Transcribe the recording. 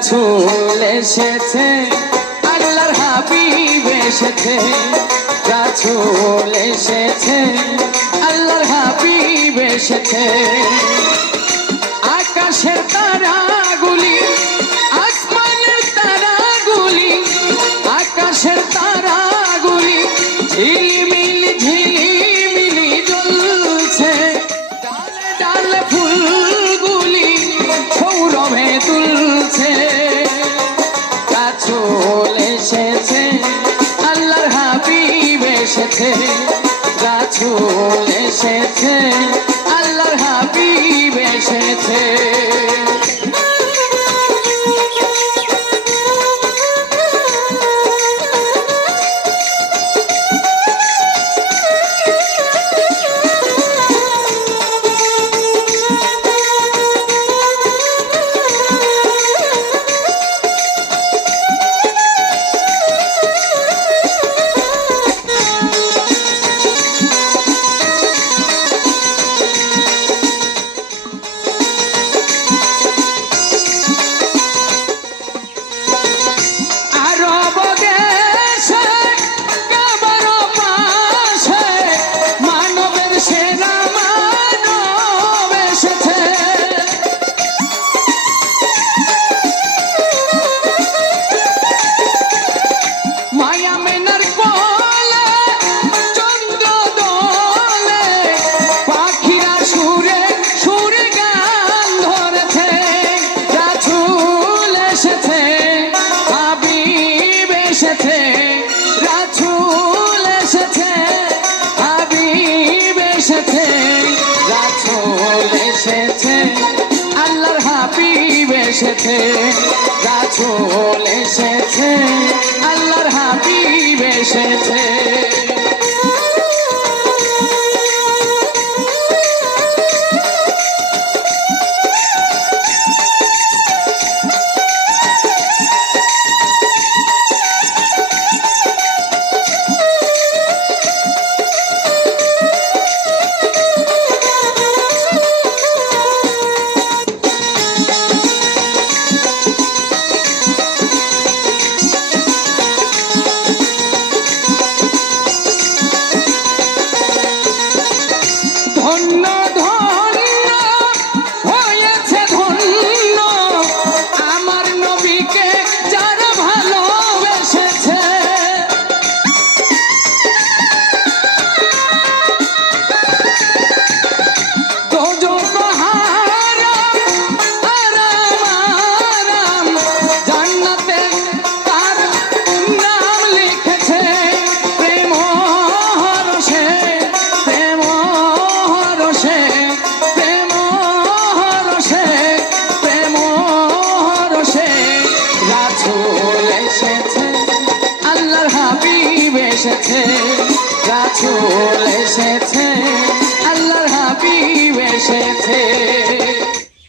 রাসূল এসেছে আল্লাহর হাবিব এসেছে রাসূল এসেছে আল্লাহর হাবিব এসেছে আকাশের তারাগুলি আসমানের তারাগুলি আকাশের তারাগুলি ঝিলিমিলি ঝিলিমিলি জ্বলছে ডালে ডালে ফুলগুলি সৌরভে তুলছে রাসূল এসেছে আল্লাহর হাবিব এসেছে রাসূল এসেছে আল্লাহর হাবিব এসেছে রাসূল এসেছে হাবিব এসেছে রাসূল এসেছে আল্লাহর হাবিব এসেছে রাসূল এসেছে আল্লাহর হাবিব এসেছে ধন্য ধন্য হয়েছে ধন্য আমার নবীকে যারা ভালোবেসেছে দোজখ হারাম আরাম আরাম জান্নাতে তার নাম লিখেছে প্রেম হরষে প্রেম হরষে প্রেম হরষে প্রেম হরষে রাসূল এসেছে আল্লাহর হাবিব এসেছে রাসূল এসেছে আল্লাহর হাবিব এসেছে